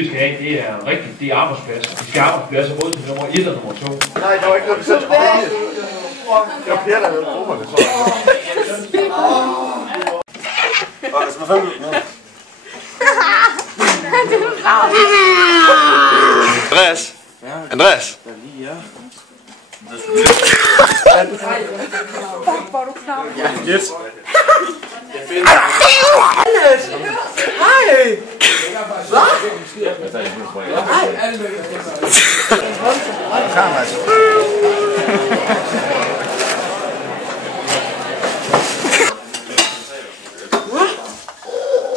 Vi skal have, det er rigtigt, det er arbejdspladser. Vi skal have arbejdspladser både til nummer 1 og nummer 2. Nej, der var ikke noget, vi selv skulle have. Jeg Per, der havde grupperne, tror jeg. Altså, hvad fanden nu? Andreas! Andreas! Fuck, hvor er du klar. Yes. Hej! Så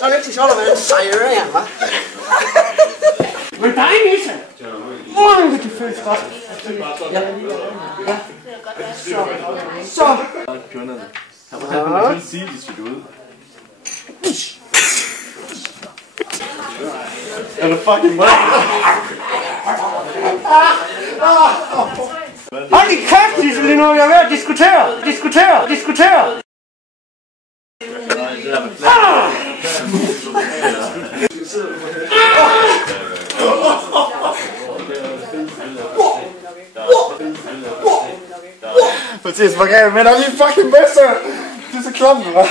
er det ikke så sjovt at være en sejre, hva'? Men dig, Nisse! Hvor vil det føles godt? Ja. Så. Jeg vil sige, de skal ud. Er det fucking mig? Hold i kæft, Nisse, lige nu. Jeg er ved at diskutere. Præcis, hvor gav men der er lige fucking bedste. Det er så klamt, hva'?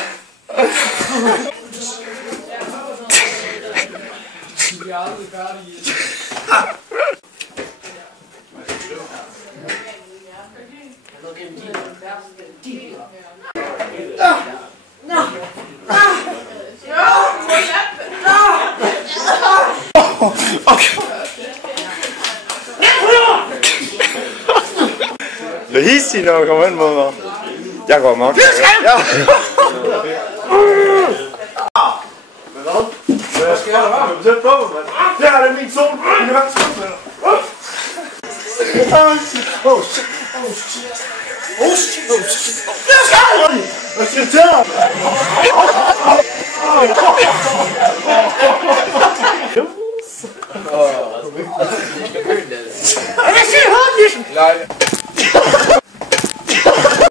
Vi er aldrig færdige. Det er hissigt, når du kommer ind mod mig. Jeg går nok. Ja. Hvad skal jeg da? Du sætter på, mand. Det her er min sol. Det er min sol. Oh shit. Hvad skal jeg til dig? Hvad siger du, Nissen? Nej.